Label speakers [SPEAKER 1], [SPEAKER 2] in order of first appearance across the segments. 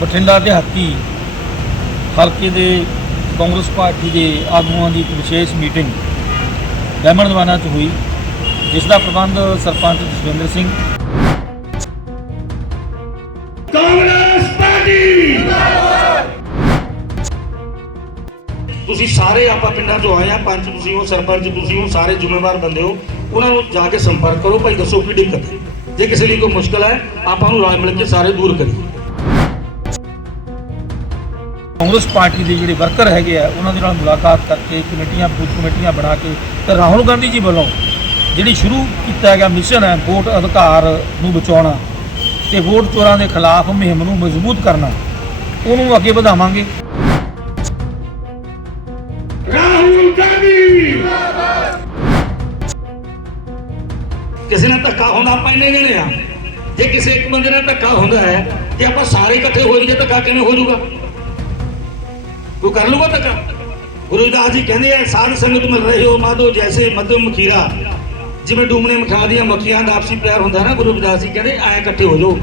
[SPEAKER 1] ਬਠਿੰਡਾ ਦਿਹਾਤੀ ਹਲਕੇ ਦੇ ਕਾਂਗਰਸ ਪਾਰਟੀ ਦੇ ਆਗੂਆਂ ਦੀ ਇੱਕ ਵਿਸ਼ੇਸ਼ ਮੀਟਿੰਗ ਡਾਇਮੰਡ ਦੀਵਾਨਾ 'ਚ ਹੋਈ, ਜਿਸ ਦਾ ਪ੍ਰਬੰਧ ਸਰਪੰਚ ਜਸਵਿੰਦਰ ਸਿੰਘ
[SPEAKER 2] ਕਾਂਗਰਸ ਪਾਰਟੀ! ਤੁਸੀਂ ਸਾਰੇ ਆਪਾਂ ਪਿੰਡਾਂ ਤੋਂ ਆਏ ਆ, ਪੰਚ ਤੁਸੀਂ ਹੋ, ਸਰਪੰਚ ਤੁਸੀਂ ਹੋ, ਸਾਰੇ ਜ਼ਿੰਮੇਵਾਰ ਬੰਦੇ ਹੋ, ਉਹਨਾਂ ਨੂੰ ਜਾ ਕੇ ਸੰਪਰਕ ਕਰੋ, ਭਾਈ ਦੱਸੋ ਕੀ ਦਿੱਕਤ ਹੈ। ਜੇ ਕਿਸੇ ਲਈ ਕੋਈ ਮੁਸ਼ਕਲ ਹੈ, ਆਪਾਂ ਨੂੰ ਰਲ ਮਿਲ ਕੇ ਸਾਰੇ ਦੂਰ ਕਰੀਏ।
[SPEAKER 1] ਕਾਂਗਰਸ ਪਾਰਟੀ ਦੇ ਜਿਹੜੇ ਵਰਕਰ ਹੈਗੇ ਆ ਉਹਨਾਂ ਦੇ ਨਾਲ ਮੁਲਾਕਾਤ ਕਰਕੇ ਕਮੇਟੀਆਂ ਬੂਥ ਕਮੇਟੀਆਂ ਬਣਾ ਕੇ ਤੇ ਰਾਹੁਲ ਗਾਂਧੀ ਜੀ ਵੱਲੋਂ ਜਿਹੜੀ ਸ਼ੁਰੂ ਕੀਤਾ ਗਿਆ ਮਿਸ਼ਨ ਹੈ ਵੋਟ ਅਧਿਕਾਰ ਨੂੰ ਬਚਾਉਣਾ ਤੇ ਵੋਟ ਚੋਰਾਂ ਦੇ ਖਿਲਾਫ ਮੁਹਿੰਮ ਨੂੰ ਮਜ਼ਬੂਤ ਕਰਨਾ ਉਹਨੂੰ ਅੱਗੇ ਵਧਾਵਾਂਗੇ।
[SPEAKER 2] ਰਾਹੁਲ ਗਾਂਧੀ! ਕਿਸੇ ਨਾਲ ਧੱਕਾ ਹੁੰਦਾ ਆਪਾਂ ਇੰਨੇ ਜਣੇ ਆ। ਜੇ ਕਿਸੇ ਇੱਕ ਬੰਦੇ ਨਾਲ ਧੱਕਾ ਹੁੰਦਾ ਹੈ ਤੇ ਆਪਾਂ ਸਾਰੇ ਇਕੱਠੇ ਹੋ ਜਾਈਏ ਧੱਕਾ ਕਿਵੇਂ ਹੋ ਜਾਊਗਾ? ਤੂੰ ਕਰ ਲੂਗਾ ਤਾਂ ਧੱਕਾ ਗੁਰੂ ਦਾਸ ਜੀ ਕਹਿੰਦੇ ਆ ਸਾਧ ਸੰਗਤ ਮਿਲ ਰਹੇ ਹੋ ਮਾਧੋ ਜੈਸੇ ਮਧਮ ਮਖੀਰਾ ਜਿਵੇਂ ਡੂਮਣੇ ਮਠਾ ਦੀਆਂ ਮੱਖੀਆਂ ਦਾ ਆਪਸੀ ਪਿਆਰ ਹੁੰਦਾ ਨਾ ਗੁਰੂ ਰਵਿਦਾਸ ਜੀ ਕਹਿੰਦੇ ਐ ਇਕੱਠੇ ਹੋ ਜਾਓ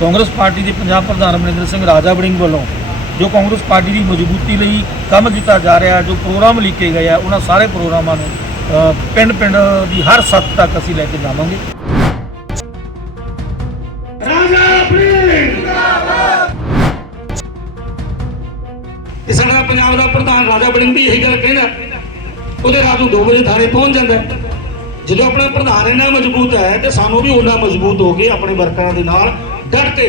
[SPEAKER 1] ਕਾਂਗਰਸ ਪਾਰਟੀ ਦੇ ਪੰਜਾਬ ਪ੍ਰਧਾਨ ਅਮਰਿੰਦਰ ਸਿੰਘ ਰਾਜਾ ਵੜਿੰਗ ਵੱਲੋਂ ਜੋ ਕਾਂਗਰਸ ਪਾਰਟੀ ਦੀ ਮਜ਼ਬੂਤੀ ਲਈ ਕੰਮ ਕੀਤਾ ਜਾ ਰਿਹਾ ਜੋ ਪ੍ਰੋਗਰਾਮ ਲਿਖੇ ਗਏ ਆ ਉਹਨਾਂ ਸਾਰੇ ਪ੍ਰੋਗਰਾਮਾਂ ਨੂੰ ਪਿੰਡ-ਪਿੰਡ ਦੀ ਹਰ ਸੱਤ ਤੱਕ ਅਸੀਂ ਲੈ ਕੇ ਜਾਵਾਂਗੇ
[SPEAKER 2] ਪ੍ਰਧਾਨ ਇਹੀ ਗੱਲ ਕਹਿੰਦਾ ਉਹਦੇ ਰਾਤ ਨੂੰ 2 ਵਜੇ ਥਾਣੇ ਪਹੁੰਚ ਜਾਂਦਾ। ਜਦੋਂ ਆਪਣਾ ਪ੍ਰਧਾਨ ਇੰਨਾ ਮਜ਼ਬੂਤ ਹੈ ਤੇ ਸਾਨੂੰ ਵੀ ਉਹਨਾਂ ਮਜ਼ਬੂਤ ਹੋ ਕੇ ਆਪਣੇ ਵਰਕਰਾਂ ਦੇ ਨਾਲ ਡਟ ਕੇ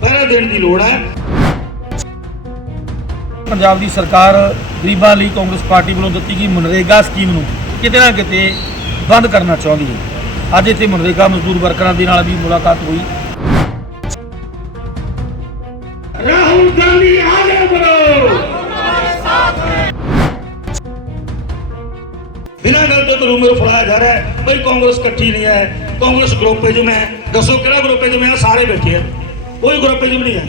[SPEAKER 2] ਪਹਿਰਾ ਦੇਣ ਦੀ ਲੋੜ ਹੈ।
[SPEAKER 1] ਪੰਜਾਬ ਦੀ ਸਰਕਾਰ ਗਰੀਬਾਂ ਲਈ ਕਾਂਗਰਸ ਪਾਰਟੀ ਵੱਲੋਂ ਦਿੱਤੀ ਗਈ ਮਨਰੇਗਾ ਸਕੀਮ ਨੂੰ ਕਿਤੇ ਨਾ ਕਿਤੇ ਬੰਦ ਕਰਨਾ ਚਾਹੁੰਦੀ ਹੈ। ਅੱਜ ਇੱਥੇ ਮਨਰੇਗਾ ਮਜ਼ਦੂਰ ਵਰਕਰਾਂ ਦੇ ਨਾਲ ਵੀ ਮੁਲਾਕਾਤ ਹੋਈ।
[SPEAKER 2] ਬਿਨਾਂ ਗੱਲ ਤੋਂ ਤੁਹਾਨੂੰ ਮੇਰੇ ਫੜਾਇਆ ਜਾ ਰਿਹਾ ਹੈ। ਬਈ ਕਾਂਗਰਸ ਇਕੱਠੀ ਨਹੀਂ ਹੈ। ਕਾਂਗਰਸ ਗਰੁੱਪ ਜੋ ਮੈਂ ਦੱਸੋ ਕਿਹੜਾ ਗਰੁੱਪ ਜੋ ਮੈਂ ਸਾਰੇ ਬੈਠੇ ਆ। ਕੋਈ ਗਰੁੱਪ ਜੋ ਨਹੀਂ ਹੈ।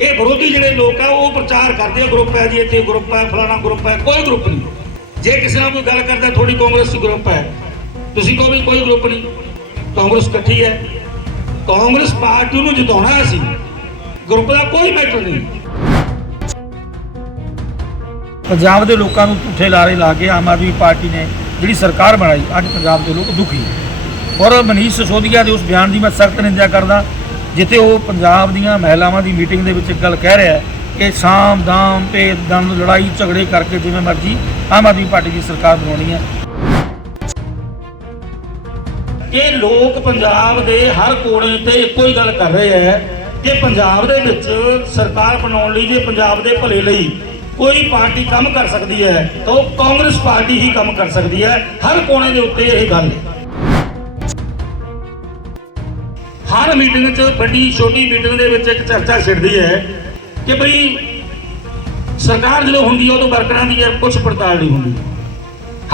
[SPEAKER 2] ਇਹ ਵਿਰੋਧੀ ਜਿਹੜੇ ਲੋਕ ਆ, ਉਹ ਪ੍ਰਚਾਰ ਕਰਦੇ ਆ ਗਰੁੱਪ ਹੈ ਜੀ, ਇੱਥੇ ਗਰੁੱਪ ਹੈ, ਫਲਾਣਾ ਗਰੁੱਪ ਹੈ, ਕੋਈ ਗਰੁੱਪ ਨਹੀਂ। ਜੇ ਕਿਸੇ ਨਾਲ ਕੋਈ ਗੱਲ ਕਰਦਾ ਥੋੜੀ ਕਾਂਗਰਸ ਗਰੁੱਪ ਹੈ। ਤੁਸੀਂ ਕਹੋ ਵੀ ਕੋਈ ਗਰੁੱਪ ਨਹੀਂ। ਕਾਂਗਰਸ ਇਕੱਠੀ ਹੈ। ਕਾਂਗਰਸ ਪਾਰਟੀ ਨੂੰ ਜਿਤਾਉਣਾ ਸੀ ਗਰੁੱਪ ਦਾ ਕੋਈ ਮੈਟਰ ਨਹੀਂ।
[SPEAKER 1] ਪੰਜਾਬ ਦੇ ਲੋਕਾਂ ਨੂੰ ਝੂਠੇ ਲਾਰੇ ਲਾ ਕੇ ਆਮ ਆਦਮੀ ਪਾਰਟੀ ਨੇ ਜਿਹੜੀ ਸਰਕਾਰ ਬਣਾਈ, ਅੱਜ ਪੰਜਾਬ ਦੇ ਲੋਕ ਦੁਖੀ ਹੈ ਔਰ ਮਨੀਸ਼ ਸਸੋਦੀਆ ਦੇ ਉਸ ਬਿਆਨ ਦੀ ਮੈਂ ਸਖਤ ਨਿੰਦਿਆ ਕਰਦਾ, ਜਿੱਥੇ ਉਹ ਪੰਜਾਬ ਦੀਆਂ ਮਹਿਲਾਵਾਂ ਦੀ ਮੀਟਿੰਗ ਦੇ ਵਿੱਚ ਇੱਕ ਗੱਲ ਕਹਿ ਰਿਹਾ ਕਿ ਸਾਮ ਦਾਮ ਭੇਦ ਦੰਦ ਲੜਾਈ ਝਗੜੇ ਕਰਕੇ ਜਿਵੇਂ ਮਰਜ਼ੀ ਆਮ ਆਦਮੀ ਪਾਰਟੀ ਦੀ ਸਰਕਾਰ ਬਣਾਉਣੀ ਹੈ।
[SPEAKER 2] ਇਹ ਲੋਕ ਪੰਜਾਬ ਦੇ ਹਰ ਕੋਨੇ ਤੇ ਇੱਕੋ ਹੀ ਗੱਲ ਕਰ ਰਹੇ ਹੈ ਕਿ ਪੰਜਾਬ ਦੇ ਵਿੱਚ ਸਰਕਾਰ ਬਣਾਉਣ ਲਈ ਜੇ ਪੰਜਾਬ ਦੇ ਭਲੇ ਲਈ ਕੋਈ ਪਾਰਟੀ ਕੰਮ ਕਰ ਸਕਦੀ ਹੈ, ਤਾਂ ਉਹ ਕਾਂਗਰਸ ਪਾਰਟੀ ਹੀ ਕੰਮ ਕਰ ਸਕਦੀ ਹੈ। ਹਰ ਕੋਨੇ ਦੇ ਉੱਤੇ ਇਹ ਗੱਲ ਹੈ। ਹਰ ਮੀਟਿੰਗ 'ਚ, ਵੱਡੀ, ਛੋਟੀ ਮੀਟਿੰਗ ਦੇ ਵਿੱਚ ਇੱਕ ਚਰਚਾ ਛਿੜਦੀ ਹੈ ਕਿ ਭਈ ਸਰਕਾਰ ਜਦੋਂ ਹੁੰਦੀ ਹੈ, ਉਦੋਂ ਵਰਕਰਾਂ ਦੀ ਕੁਝ ਪੜਤਾਲ ਨਹੀਂ ਹੁੰਦੀ।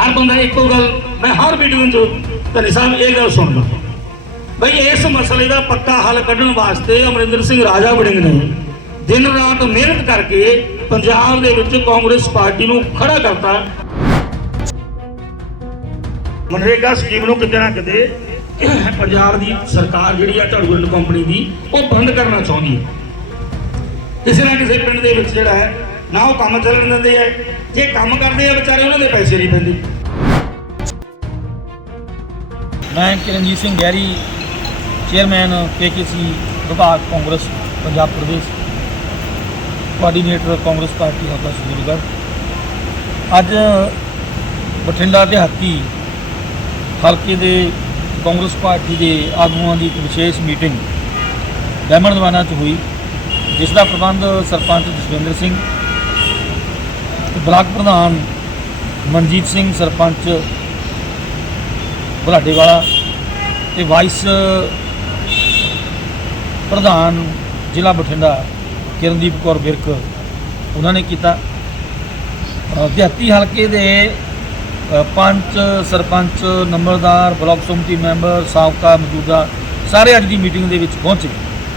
[SPEAKER 2] ਹਰ ਬੰਦਾ ਇੱਕੋ ਗੱਲ, ਮੈਂ ਹਰ ਮੀਟਿੰਗ 'ਚ ਧਨੀ ਸਾਹਿਬ ਇਹ ਗੱਲ ਸੁਣਦਾ ਬਈ ਇਸ ਮਸਲੇ ਦਾ ਪੱਕਾ ਹੱਲ ਕੱਢਣ ਵਾਸਤੇ ਅਮਰਿੰਦਰ ਸਿੰਘ ਰਾਜਾ ਵੜਿੰਗ ਨੇ ਦਿਨ ਰਾਤ ਮਿਹਨਤ ਕਰਕੇ ਪੰਜਾਬ ਦੇ ਵਿੱਚ ਕਾਂਗਰਸ ਪਾਰਟੀ ਨੂੰ ਖੜਾ ਕਰਤਾ। ਮਨਰੇਗਾ ਸਕੀਮ ਨੂੰ ਕਿਤੇ ਨਾ ਕਿਤੇ ਪੰਜਾਬ ਦੀ ਸਰਕਾਰ ਜਿਹੜੀ ਆ ਝਾੜੂ ਐਂਡ ਕੰਪਨੀ ਦੀ, ਉਹ ਬੰਦ ਕਰਨਾ ਚਾਹੁੰਦੀ ਹੈ। ਕਿਸੇ ਨਾ ਕਿਸੇ ਪਿੰਡ ਦੇ ਵਿੱਚ ਜਿਹੜਾ ਹੈ, ਨਾ ਉਹ ਕੰਮ ਚੱਲਣ ਦਿੰਦੇ ਆ। ਜੇ ਕੰਮ ਕਰਦੇ ਆ, ਵਿਚਾਰੇ ਉਹਨਾਂ ਦੇ ਪੈਸੇ ਨਹੀਂ ਪੈਂਦੇ।
[SPEAKER 1] ਮੈਂ ਕਿਰਨਜੀਤ ਸਿੰਘ ਗਹਿਰੀ, ਚੇਅਰਮੈਨ ਪੀਕੇਸੀ ਵਿਭਾਗ Congress, Punjab Pradesh. Coordinator Congress party ਹਲਕਾ ਸਰਦੂਲਗੜ੍ਹ ਅੱਜ ਬਠਿੰਡਾ ਦਿਹਾਤੀ ਹਲਕੇ ਦੇ ਕਾਂਗਰਸ ਪਾਰਟੀ ਦੇ ਆਗੂਆਂ ਦੀ ਇੱਕ ਵਿਸ਼ੇਸ਼ ਮੀਟਿੰਗ ਡਾਇਮੰਡ ਦੀਵਾਨਾ 'ਚ ਹੋਈ, ਜਿਸ ਦਾ ਪ੍ਰਬੰਧ ਸਰਪੰਚ ਜਸਵਿੰਦਰ ਸਿੰਘ, ਬਲਾਕ ਪ੍ਰਧਾਨ ਮਨਜੀਤ ਸਿੰਘ, ਸਰਪੰਚ ਬੁਲਾਡੇਵਾਲਾ ਤੇ ਵਾਈਸ ਪ੍ਰਧਾਨ ਜ਼ਿਲ੍ਹਾ ਬਠਿੰਡਾ ਕਿਰਨਦੀਪ ਕੌਰ ਵਿਰਕ ਉਹਨਾਂ ਨੇ ਕੀਤਾ। ਦਿਹਾਤੀ ਹਲਕੇ ਦੇ ਪੰਚ, ਸਰਪੰਚ, ਨੰਬਰਦਾਰ, ਬਲਾਕ ਸਮਿਤੀ ਮੈਂਬਰ, ਸਾਬਕਾ ਮੌਜੂਦਾ ਸਾਰੇ ਅੱਜ ਦੀ ਮੀਟਿੰਗ ਦੇ ਵਿੱਚ ਪਹੁੰਚੇ।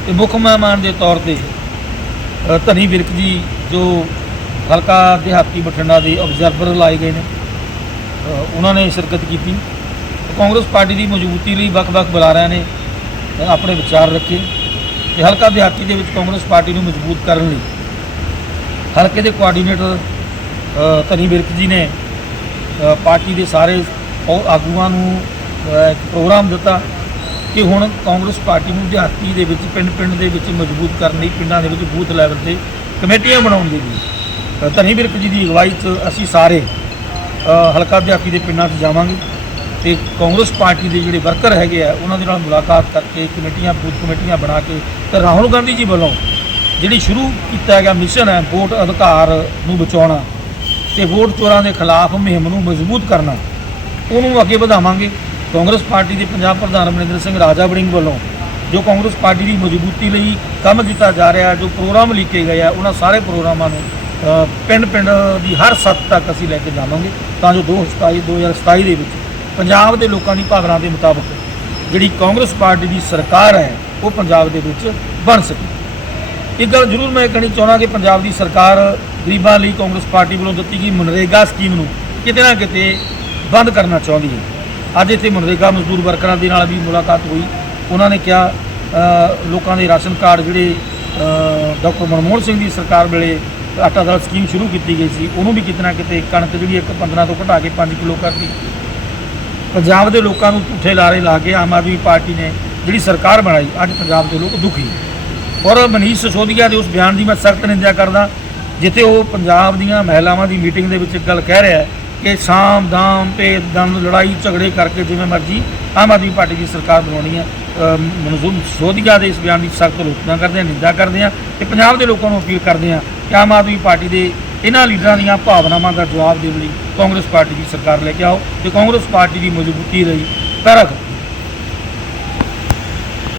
[SPEAKER 1] ਤੇ ਮੁੱਖ ਮਹਿਮਾਨ ਦੇ ਤੌਰ ਤੇ ਧਨੀ ਵਿਰਕ ਜੀ, ਜੋ ਹਲਕਾ ਦਿਹਾਤੀ ਬਠਿੰਡਾ ਦੇ ਆਬਜ਼ਰਵਰ ਲਾਏ ਗਏ ਨੇ ਉਹਨਾਂ ਨੇ ਸ਼ਿਰਕਤ ਕੀਤੀ। ਕਾਂਗਰਸ ਪਾਰਟੀ ਦੀ ਮਜ਼ਬੂਤੀ ਲਈ ਵੱਖ-ਵੱਖ ਬੁਲਾਰਿਆਂ ਨੇ ਆਪਣੇ ਵਿਚਾਰ ਰੱਖੇ। ਤੇ ਹਲਕਾ ਦਿਹਾਤੀ ਦੇ ਵਿੱਚ ਕਾਂਗਰਸ ਪਾਰਟੀ ਨੂੰ ਮਜ਼ਬੂਤ ਕਰਨ ਲਈ ਹਲਕੇ ਦੇ ਕੋਆਰਡੀਨੇਟਰ ਧਨੀ ਬਿਰਕ ਜੀ ਨੇ ਪਾਰਟੀ ਦੇ ਸਾਰੇ ਉਹ ਆਗੂਆਂ ਨੂੰ ਇੱਕ ਪ੍ਰੋਗਰਾਮ ਦਿੱਤਾ ਕਿ ਹੁਣ ਕਾਂਗਰਸ ਪਾਰਟੀ ਨੂੰ ਦਿਹਾਤੀ ਦੇ ਵਿੱਚ, ਪਿੰਡ-ਪਿੰਡ ਦੇ ਵਿੱਚ ਮਜ਼ਬੂਤ ਕਰਨ ਲਈ, ਪਿੰਡਾਂ ਦੇ ਵਿੱਚ ਬੂਥ ਲੈਵਲ ਤੇ ਕਮੇਟੀਆਂ ਬਣਾਉਣ ਦੇ ਲਈ। ਧਨੀ ਬਿਰਕ ਜੀ ਦੀ ਅਗਵਾਈ 'ਚ ਅਸੀਂ ਸਾਰੇ ਹਲਕਾ ਦਿਹਾਤੀ ਦੇ ਪਿੰਡਾਂ 'ਚ ਜਾਵਾਂਗੇ। ਤੇ ਕਾਂਗਰਸ ਪਾਰਟੀ ਦੇ ਜਿਹੜੇ ਵਰਕਰ ਹੈਗੇ ਆ, ਉਹਨਾਂ ਦੇ ਨਾਲ ਮੁਲਾਕਾਤ ਕਰਕੇ ਕਮੇਟੀਆਂ, ਬੂਥ ਕਮੇਟੀਆਂ ਬਣਾ ਕੇ ਤੇ ਰਾਹੁਲ ਗਾਂਧੀ ਜੀ ਵੱਲੋਂ ਜਿਹੜੀ ਸ਼ੁਰੂ ਕੀਤਾ ਗਿਆ ਮਿਸ਼ਨ ਹੈ ਵੋਟ ਅਧਿਕਾਰ ਨੂੰ ਬਚਾਉਣਾ ਤੇ ਵੋਟ ਚੋਰਾਂ ਦੇ ਖਿਲਾਫ ਮੁਹਿੰਮ ਨੂੰ ਮਜ਼ਬੂਤ ਕਰਨਾ, ਉਹਨੂੰ ਅੱਗੇ ਵਧਾਵਾਂਗੇ। ਕਾਂਗਰਸ ਪਾਰਟੀ ਦੇ ਪੰਜਾਬ ਪ੍ਰਧਾਨ ਅਮਰਿੰਦਰ ਸਿੰਘ ਰਾਜਾ ਵੜਿੰਗ ਵੱਲੋਂ ਜੋ ਕਾਂਗਰਸ ਪਾਰਟੀ ਦੀ ਮਜ਼ਬੂਤੀ ਲਈ ਕੰਮ ਕੀਤਾ ਜਾ ਰਿਹਾ, ਜੋ ਪ੍ਰੋਗਰਾਮ ਲਿਖੇ ਗਏ ਆ, ਉਹਨਾਂ ਸਾਰੇ ਪ੍ਰੋਗਰਾਮਾਂ ਨੂੰ ਪਿੰਡ-ਪਿੰਡ ਦੀ ਹਰ ਸੱਤ ਤੱਕ ਅਸੀਂ ਲੈ ਕੇ ਜਾਵਾਂਗੇ। ਤਾਂ ਜੋ 2027 2027 ਦੇ ਵਿੱਚ ਪੰਜਾਬ ਦੇ ਲੋਕਾਂ ਦੀ ਭਾਵਨਾ ਦੇ ਮੁਤਾਬਕ ਜਿਹੜੀ ਕਾਂਗਰਸ ਪਾਰਟੀ ਦੀ ਸਰਕਾਰ ਹੈ, ਉਹ ਪੰਜਾਬ ਦੇ ਵਿੱਚ ਬਣ ਸਕੇ। ਇੱਕ ਗੱਲ ਜ਼ਰੂਰ ਮੈਂ ਕਹਿਣੀ ਚਾਹੁੰਦਾ ਕਿ ਪੰਜਾਬ ਦੀ ਸਰਕਾਰ ਗਰੀਬਾਂ ਲਈ ਕਾਂਗਰਸ ਪਾਰਟੀ ਵੱਲੋਂ ਦਿੱਤੀ ਗਈ ਮਨਰੇਗਾ ਸਕੀਮ ਨੂੰ ਕਿਤੇ ਨਾ ਕਿਤੇ ਬੰਦ ਕਰਨਾ ਚਾਹੁੰਦੀ ਹੈ। ਅੱਜ ਇੱਥੇ ਮਨਰੇਗਾ ਮਜ਼ਦੂਰ ਵਰਕਰਾਂ ਦੇ ਨਾਲ ਵੀ ਮੁਲਾਕਾਤ ਹੋਈ। ਉਹਨਾਂ ਨੇ ਕਿਹਾ ਲੋਕਾਂ ਦੇ ਰਾਸ਼ਨ ਕਾਰਡ ਜਿਹੜੇ ਡਾਕਟਰ ਮਨਮੋਹਨ ਸਿੰਘ ਦੀ ਸਰਕਾਰ ਵੇਲੇ ਆਟਾ ਦਾਲ ਸਕੀਮ ਸ਼ੁਰੂ ਕੀਤੀ ਗਈ ਸੀ, ਉਹਨੂੰ ਵੀ ਕਿਤੇ ਨਾ ਕਿਤੇ ਕਣਕ ਜਿਹੜੀ ਇੱਕ 15 ਤੋਂ ਘਟਾ ਕੇ 5 ਕਿਲੋ ਕਰਤੀ। ਪੰਜਾਬ ਦੇ ਲੋਕਾਂ ਨੂੰ ਝੂਠੇ ਲਾਰੇ ਲਾ ਕੇ ਆਮ ਆਦਮੀ ਪਾਰਟੀ ਨੇ ਜਿਹੜੀ ਸਰਕਾਰ ਬਣਾਈ ਅੱਜ ਪੰਜਾਬ ਦੇ ਲੋਕ ਦੁਖੀ ਔਰ ਮਨੀਸ਼ ਸਿਸੋਦੀਆ ਦੇ ਉਸ ਬਿਆਨ ਦੀ ਮੈਂ ਸਖਤ ਨਿੰਦਿਆ ਕਰਦਾ ਜਿੱਥੇ ਉਹ ਪੰਜਾਬ ਦੀਆਂ ਮਹਿਲਾਵਾਂ ਦੀ ਮੀਟਿੰਗ ਦੇ ਵਿੱਚ ਇੱਕ ਗੱਲ ਕਹਿ ਰਿਹਾ ਹੈ ਕਿ ਸਾਮ ਦਾਮ ਤੇ ਦੰਦ ਲੜਾਈ ਝਗੜੇ ਕਰਕੇ ਜਿਵੇਂ ਮਰਜ਼ੀ ਆਮ ਆਦਮੀ ਪਾਰਟੀ ਦੀ ਸਰਕਾਰ ਬਣਾਉਣੀ ਹੈ। ਅ, ਮਨਜ਼ੂਰ ਸਿਸੋਦੀਆ ਦੇ ਇਸ ਬਿਆਨ ਦੀ ਸਖਤ ਆਲੋਚਨਾ ਕਰਦੇ ਹਾਂ ਨਿੰਦਾ ਕਰਦੇ ਹਾਂ ਤੇ ਪੰਜਾਬ ਦੇ ਲੋਕਾਂ ਨੂੰ ਅਪੀਲ ਕਰਦੇ ਹਾਂ ਕਿ ਆਮ ਆਦਮੀ ਪਾਰਟੀ ਦੇ ਇਹਨਾਂ ਲੀਡਰਾਂ ਦੀਆਂ ਭਾਵਨਾਵਾਂ ਦਾ ਜਵਾਬ ਦੇਣ ਲਈ ਕਾਂਗਰਸ ਪਾਰਟੀ ਦੀ ਸਰਕਾਰ ਲੈ ਕੇ ਆਓ ਤੇ ਕਾਂਗਰਸ ਪਾਰਟੀ ਦੀ ਮਜ਼ਬੂਤੀ ਰਹੀ ਪੈਰਾ